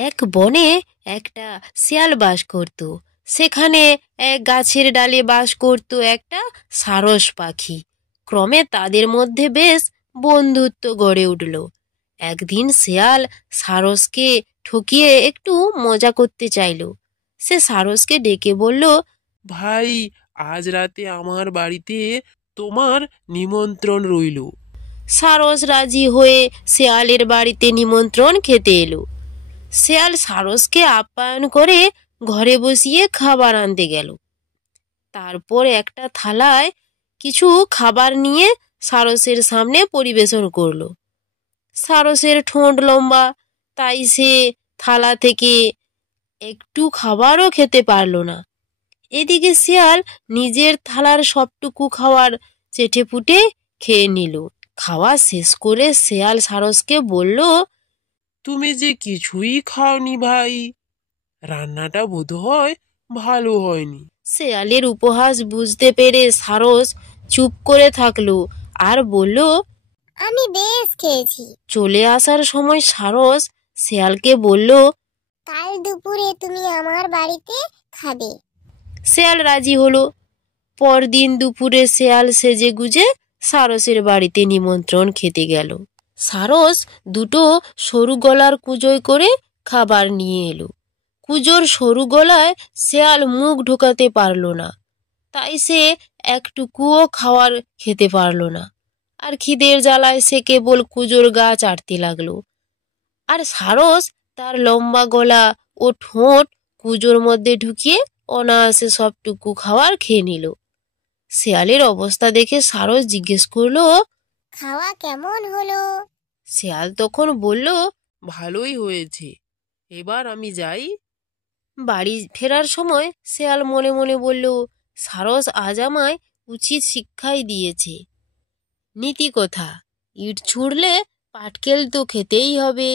এক বনে একটা শিয়াল বাস করত। সেখানে এক গাছের ডালে বাস করত একটা সারস পাখি। ক্রমে তাদের মধ্যে বেশ বন্ধুত্ব গড়ে উঠল। একদিন শিয়াল সারসকে ঠকিয়ে একটু মজা করতে চাইল। সে সারসকে ডেকে বলল, ভাই, আজ রাতে আমার বাড়িতে তোমার নিমন্ত্রণ রইল। সারস রাজি হয়ে শিয়ালের বাড়িতে নিমন্ত্রণ খেতে এলো। শিয়াল সারসকে আপ্যায়ন করে ঘরে বসিয়ে খাবার আনতে গেল। তারপর একটা থালায় কিছু খাবার নিয়ে সারসের সামনে পরিবেশন করলো। সারসের ঠোঁট লম্বা, তাই সে থালা থেকে একটু খাবারও খেতে পারল না। এদিকে শিয়াল নিজের থালার সবটুকু খাবার চেটেপুটে খেয়ে নিল। খাওয়া শেষ করে শিয়াল সারসকে বলল, তুমি যে কিছুই খাওনি ভাই, রান্নাটা বোধহয় ভালো হয়নি। শেয়ালের উপহাস বুঝতে পেরে সারস চুপ করে থাকলো আর বলল, আমি বেশ খেয়েছি। চলে আসার সময় সারস শেয়ালকে বলল, কাল দুপুরে তুমি আমার বাড়িতে খাবে। শেয়াল রাজি হলো। পরদিন দুপুরে শেয়াল সেজে গুজে সারসের বাড়িতে নিমন্ত্রণ খেতে গেল। সারস দুটো সরু গলার কুজোয় করে খাবার নিয়ে এলো। কুজোর সরু গলায় শেয়াল মুখ ঢোকাতে পারল না, তাই সে একটুকুও খাওয়ার খেতে পারল না। আর খিদের জ্বালায় সে কেবল কুজোর গা চাটতে লাগলো। আর সারস তার লম্বা গলা ও ঠোঁট কুজোর মধ্যে ঢুকিয়ে অনায়াসে সবটুকু খাবার খেয়ে নিল। শেয়ালের অবস্থা দেখে সারস জিজ্ঞেস করলো, খাওয়া কেমন হলো? শেয়াল তখন বলল, ভালোই হয়েছে, এবার আমি যাই। বাড়ি ফেরার সময় শেয়াল মনে মনে বলল, সারস আজ আমায় উচিত শিক্ষাই দিয়েছে। নীতি কথা, ইট ছুঁড়লে পাটকেল তো খেতেই হবে।